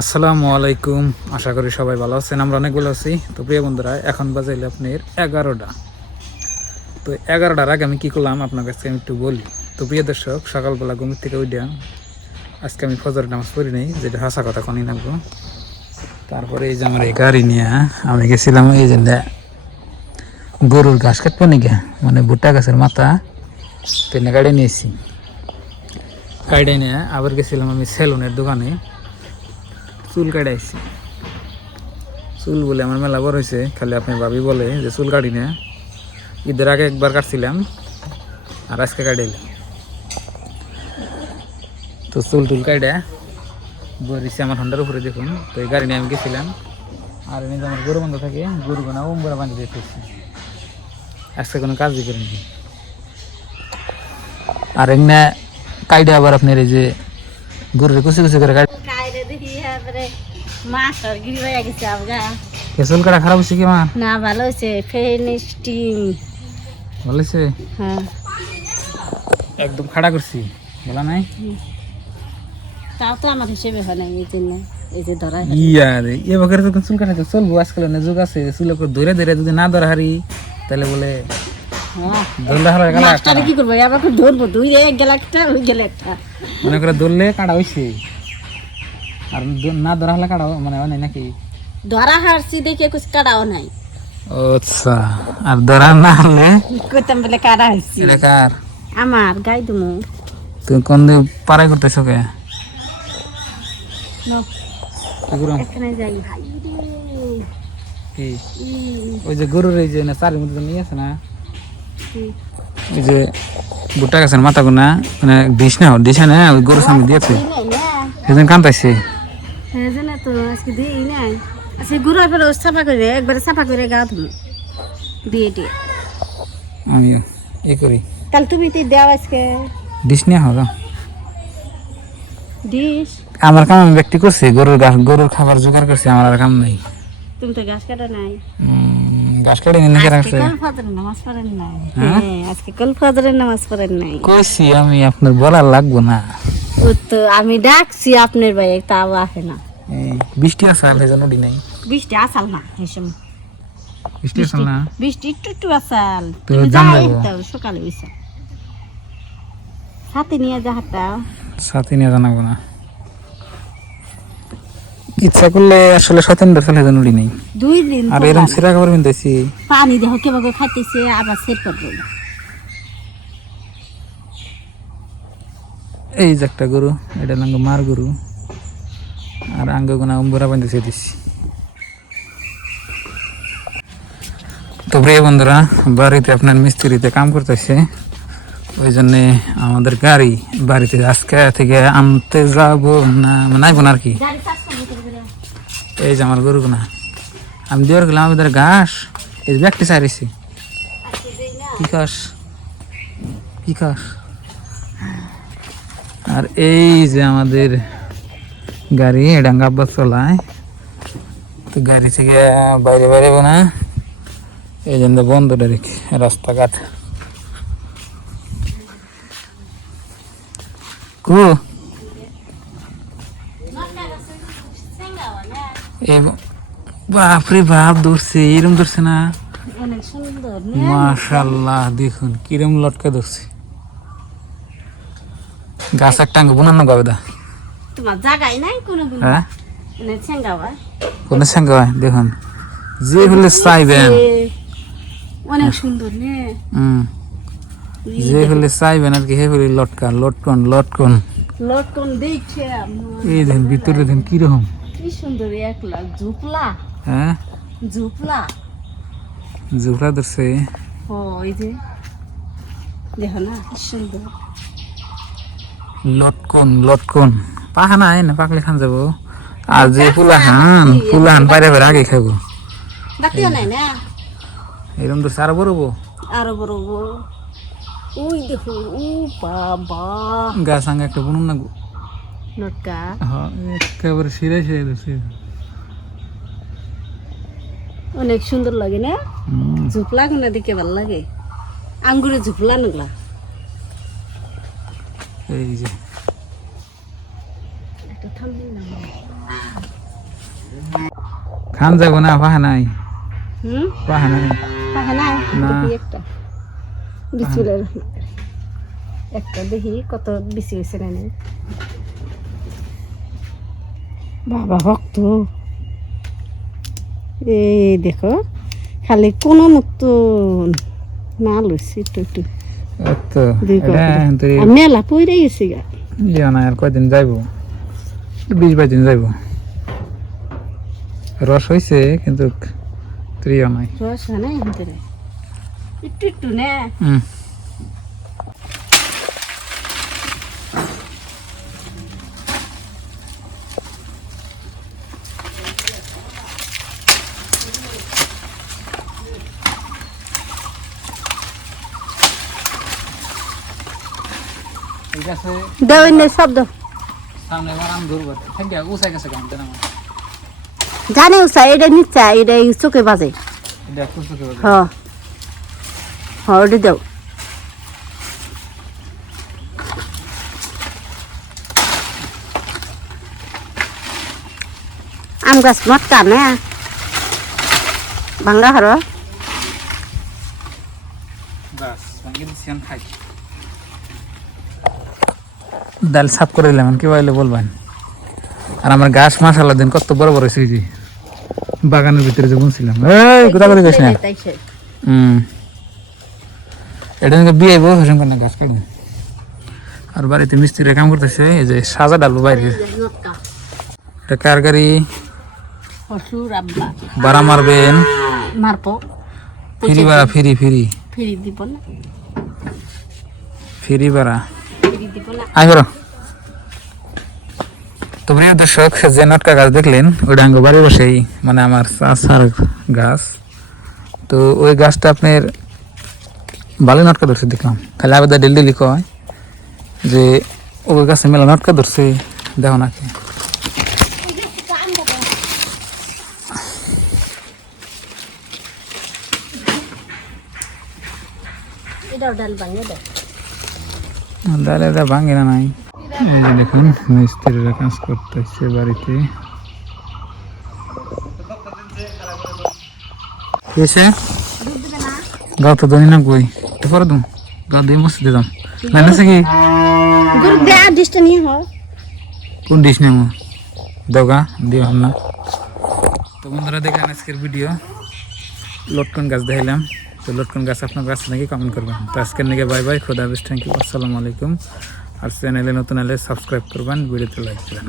আসসালামু আলাইকুম, আশা করি সবাই ভালো আছেন। আমরা অনেক ভালো আছি। তো প্রিয় বন্ধুরা, এখন বাজাইলে আপনার 11টা। তো 11টার আগে আমি কী করলাম আপনার কাছে আমি একটু বলি। তো প্রিয় দর্শক, সকালবেলা ঘুম থেকে উঠে আজকে আমি ফজরের নামাজ পড়ি নাই, যেটা হাসা কথা কনই নামবো। তারপরে এই যে আমার এই গাড়ি নিয়ে আমি গেছিলাম এই যে গরুর ঘাস কাটবো নাকি, মানে ভুট্টা গাছের মাথা তেনে গাড়ি নিয়েছি। গাড়ি নিয়ে আবার গেছিলাম আমি সেলুনের দোকানে, চুল কাটাইছি। চুল বলে আমার মেলা বড় হয়েছে, খালি আপনি ভাবি বলে যে চুল কাটি না। ঈদের আগে একবার কাটছিলাম আর আজকে কাটাইলাম। তো চুল টুল কাটা বরিছি আমার হন্ডার উপরে দেখুন। তো এই গাড়ি নিয়ে আমি গেছিলাম। আর এনে আমার গরু বন্ধ থাকে, গরু গোনা উম্বরা বাঁধি দিতেছি। আজকে কোনো কাজই করিনি। আর এমনি কাইডে আবার আপনার এই যে গরুরে কুচি কুচি করে চুল কাটা খারাপ হয়েছে কি মা? না, ভালো হয়েছে। ফিনিশিং ভালো হয়েছে। হ্যাঁ, একদম খাড়া করছি, বলা নাই। তাও তো আমার হিসেবে হয় না, এই জন্য এই যে ধরা রে এবার তো চুল কাটাতে চলবো। আজকাল অনেক যুগ আছে, চুল ধরে ধরে যদি না ধরা হারি তাহলে বলে মাস্টারে কি করবো, আবার ধরবো। দুই এক গেল একটা, ওই গেল একটা, মনে করে ধরলে কাটা হয়েছে। আর না ধরা হলে কাটা মানে হয় নাকি? ধরা হারছি দেখে কুছ কাটাও নাই। আচ্ছা, আর ধরা না হলে কইতাম বলে কাটা হারছি। কার আমার গাই দুমু। তুমি কোন দিন পারাই করতেছো কে? এখানে যাই। কি ওই যে গরুর এই যে চারের মধ্যে নিয়ে আছে না, ওই যে ভুট্টা গাছের মাথা গুনা মানে ডিশ না ডিশ না ওই গরুর সামনে দিয়েছে, সেদিন কান্দাইছে। হ্যাঁ জানা তো, আজকে দিই নাই। আজকে গুঁড়ো ফেলে সাফা করে একবারে সাফা করে গা ধুলো দিয়ে দিয়ে। আমিও এ করি। তাহলে তুমি তো দেও আজকে ডিশ নিয়ে হবে ডিশ। আমার কাম আমি ব্যক্তি করছি, গরুর ঘাস গরুর খাবার জোগাড় করছি, আমার আর কাম নাই। তুমি তো ঘাস কাটা নাই। ঘাস কাটি নিয়ে কে রাখছে? কল ফজরের নামাজ পড়েন নাই? হ্যাঁ, আজকে কল ফজরের নামাজ পড়েন নাই। কইছি আমি, আপনার বলার লাগবো না। ও তো আমি ডাকছি আপনার ভাই, তাও আসে না। বৃষ্টি আছে আর সেজন্য ডি নাই। বৃষ্টি আসাল না এসম। বৃষ্টি আছে না, বৃষ্টি একটু একটু আসাল। তো তুমি জান যাই যাবো। তো সকালে হইছে। সাথে নিয়ে যা হাঁটা। সাথে নিয়ে জানাবো না। ইচ্ছা করলে আসলে স্বতন্ত্র ফেলে যেন উড়ি নেই। 2 দিন আর এরকম সিরা খাবার কিনতেছি। পানি দেহ কেভাবে খাইতেছে, আবার সেট করবো। এই যে একটা গরু, এটা নাঙ্গ মার গরু। আর আঙ্গ গোনা উম্বরা বাঁধতেছে দিচ্ছি। তো প্রিয় বন্ধুরা, বাড়িতে আপনার মিস্ত্রিতে কাম করতেছে, ওই জন্যে আমাদের গাড়ি বাড়িতে আজকে থেকে আনতে যাবো না, নাইবো না আর কি। এই যে আমার গরু গোনা আমি দেওয়ার গেলাম, আমি ধর ঘাস এই ব্যাগটি সারিছি। কি খাস কি খাস? আর এই যে আমাদের গাড়ি, এটা আব্বা চলায়। তো গাড়ি থেকে বাইরে বেরোবো না, এই জন্য বন্ধ ডাইরেক্ট রাস্তাঘাট। কু এই বাপরে বাপ ধরছে, এরম ধরছে না? অনেক সুন্দর। মাশাআল্লাহ, দেখুন কিরম লটকা ধরছে। গাছ একটা বোনানো গাবে দা তোমার জায়গায় নাই কোনো। হ্যাঁ, ছেঙ্গাওয়া কোন সঙ্গে হয় দেখুন, যে হলে চাইবেন। অনেক সুন্দর নে। যে হলে চাইবেন আর কি, হে হলে লটকা লটকন লটকন লটকন দেখছে। এই দেখেন ভিতরে দেখেন কিরকম কি সুন্দর। একলা ঝুপলা। হ্যাঁ, ঝুপলা জুফরা ধরছে। ও এই যে দেখো না কি সুন্দর লটকন লটকন পাখা না না পাকলে খান যাবো। আর যে ফুলাহান বাইরে বাইরে আগে খাবো। ডাকিও নাই না। এরকম তো সারা বড়বো আরো বড় বড়। ওই দেখো, ও বাবা, গাছ আঙ্গে একটা বুনুন না। লটকা হ্যাঁ, একেবারে সিরে সিরে ধরছে। অনেক সুন্দর লাগে না? ঝুপলা কোনা দিকে ভালো লাগে। আঙ্গুরে ঝুপলা নগলা। এই যে একটা থামবি না। খান যাবো না পাহা নাই হুম পাহা নাই পাখা নাই না। দেখি একটা বিচুলের একটা দেখি কত বেশি হয়েছে না বাবা ভক্ত এই দেখো খালি কোনো মুক্ত না লইছি একটু একটু তো দুই এটা তুই আর মেলা পইরে গেছে গা ইয়া না আর কয়দিন যাইবো 20-22 দিন যাইবো রস হয়েছে কিন্তু তুইও নাই রস হয় না এখান থেকে একটু একটু নে হুম ঠিক আছে দাও এনে শব্দ সামনে আবার আম ধরবো থ্যাংক ইউ উসাই গেছে গান দেন আমার জানে উষা এটা নিচা এটা চোখে বাজে দেখো তো কেউ হ হ ওটা দাও আম গাছ মটকা না ভাঙ্গা হার বাস ভাঙে দিছি আমি খাই ডাল সাফ করে দিলাম কি বলে বলবেন আর আমার গাছ মাশাআল্লাহ দিন কত বড় বড় হয়েছে এই যে বাগানের ভিতরে যে বুনছিলাম এই কোথা করে গেছ না এটা নাকি বিয়ে বউ হসম করে না গাছ কেটে আর বাড়িতে মিস্ত্রি কাম করতেছে এই যে সাজা ডালবো বাইরে এটা কার গাড়ি হসুর আব্বা বাড়া মারবেন মারপো ফিরি বাড়া ফিরি ফিরি ফিরি দিব না ফিরি বাড়া ফিরি দিব না আই করো তো প্রিয় দর্শক যে নটকা গাছ দেখলেন ওইটা আঙ্গ বাড়ি বসেই মানে আমার চাষার গাছ তো ওই গাছটা আপনার ভালো নটকা ধরছে দেখলাম খালি আবেদা ডেলি কয় যে ওই গাছে মেলা নটকা ধরছে দেখো নাকি এটাও ডাল ভাঙে দাও ডালে এটা ভাঙে না নাই এই যে দেখুন মিস্ত্রিরা কাজ করতেছে বাড়িতে এসে গাও তো দনি না কই তো করে দুম গাও দিয়ে মস্ত দিতাম না না কি গরু দেয়া ডিস্টা নিয়ে হ কোন ডিশ নেবো দোগা দিও না তো বন্ধুরা দেখেন আজকের ভিডিও লটকন গাছ দেখাইলাম তো লটকন গাছ আপনার গাছ নাকি কমেন্ট করবেন তো আজকের নাকি বাই বাই খোদা হাফেজ থ্যাংক ইউ আসসালামু আলাইকুম আর চ্যানেলে নতুন হলে সাবস্ক্রাইব করবেন ভিডিওতে লাইক করবেন